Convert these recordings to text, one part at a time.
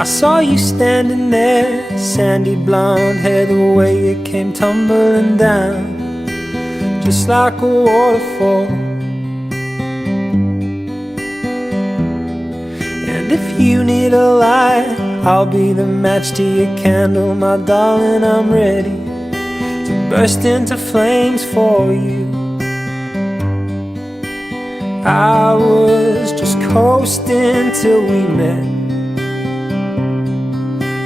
I saw you standing there, sandy blonde hair, the way it came tumbling down, just like a waterfall. And if you need a light, I'll be the match to your candle, my darling. I'm ready to burst into flames for you. I was just coasting till we met.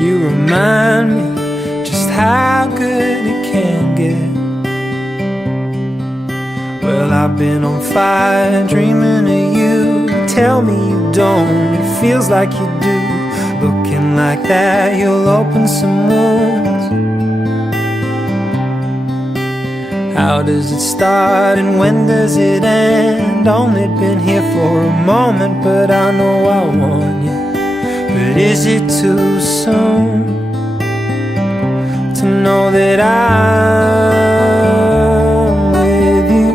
You remind me just how good it can get. Well, I've been on fire dreaming of you. Tell me you don't, it feels like you do. Looking like that, you'll open some wounds. How does it start and when does it end? Only been here for a moment, but I know I want you. But is it too soon to know that I'm with you?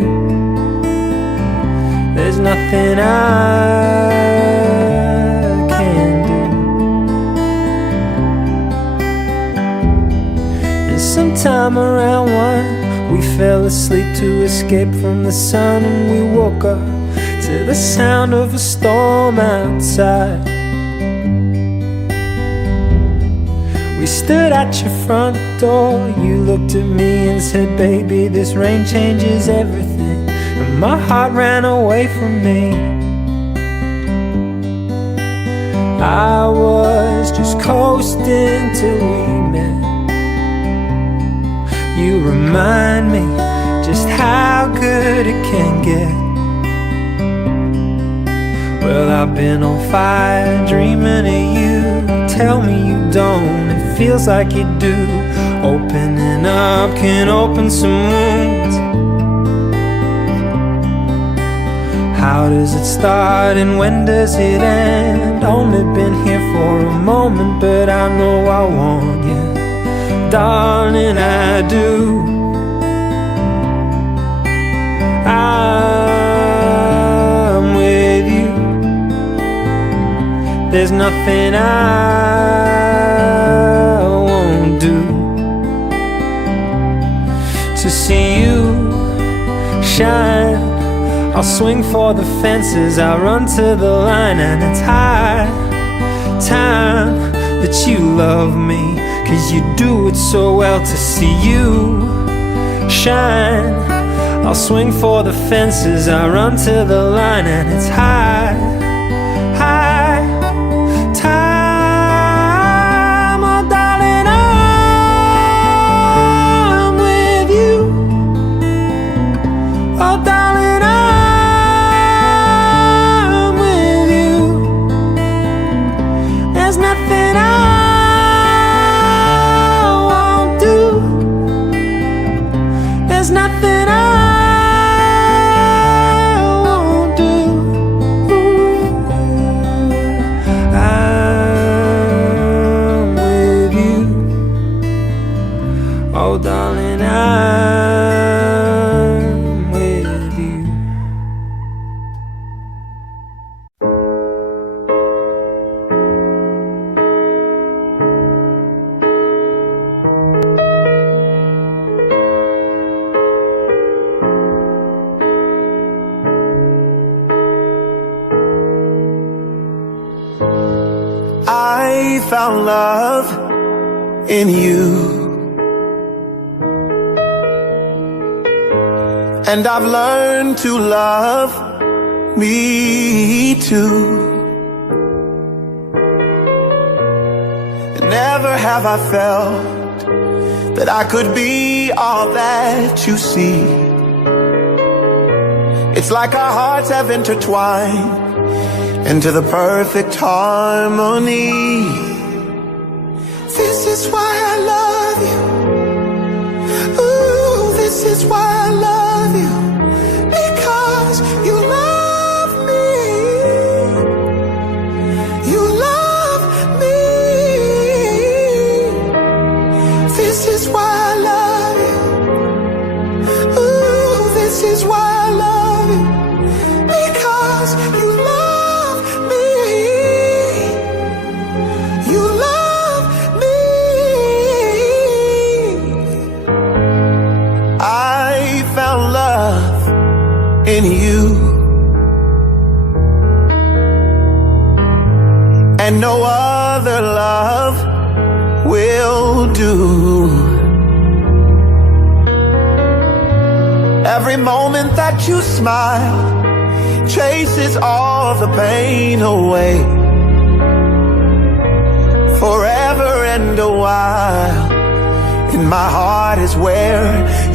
There's nothing I can do. And sometime around 1, we fell asleep to escape from the sun, and we woke up to the sound of a storm outside. We stood at your front door, you looked at me and said, baby, this rain changes everything. And my heart ran away from me. I was just coasting till we met. You remind me just how good it can get. Well, I've been on fire dreaming of you. Tell me you don't, it feels like you do. Opening up can open some wounds. How does it start and when does it end? Only been here for a moment, but I know I want you. Darling, I do. I'm with you. There's nothing I won't do to see you shine. I'll swing for the fences, I'll run to the line, and it's high time that you love me, 'cause you do it so well to see you shine. I'll swing for the fences, I'll run to the line, and it's high time. Oh darling, I'm with you. Oh darling, I'm with you. There's nothing I won't do. There's nothing I won't do. I'm with you. Oh darling, I'm with you. I found love in you, and I've learned to love me too. Never have I felt that I could be all that you see. It's like our hearts have intertwined into the perfect harmony. This is why I love you. Ooh, this is why I love you. Because you love me. You love me. This is why I love you. Ooh, this is why I love you. Because you love me. You do. Every moment that you smile chases all the pain away. Forever and a while, in my heart is where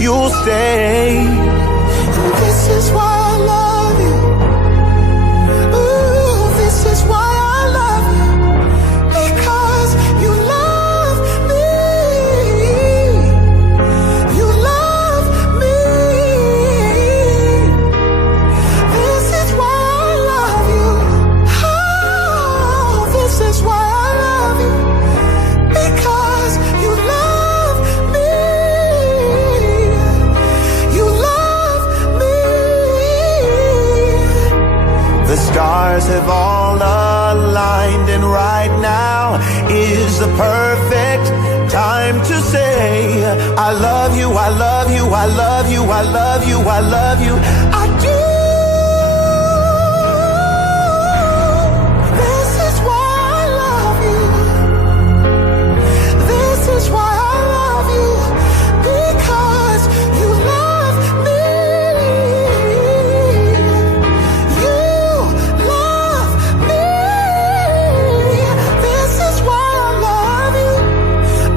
you'll stay. And this is why I love you. Ooh, this is why I love you. Because you love me. You love me. This is why I love you. Oh, this is why I love you. Because you love me. You love me. The stars have all aligned, and right now is the perfect time to say I love you, I love you, I love you, I love you, I love you, I do. This is why I love you. This is why I love you. Because you love me. You love me. This is why I love you.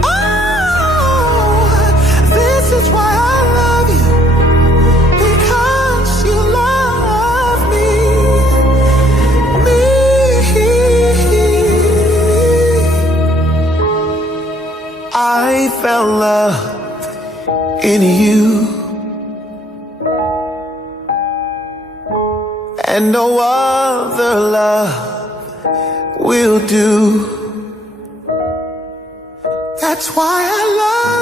Oh, this is why I love you. Because you love me. Me. I fell love in you, and no other love will do. That's why I love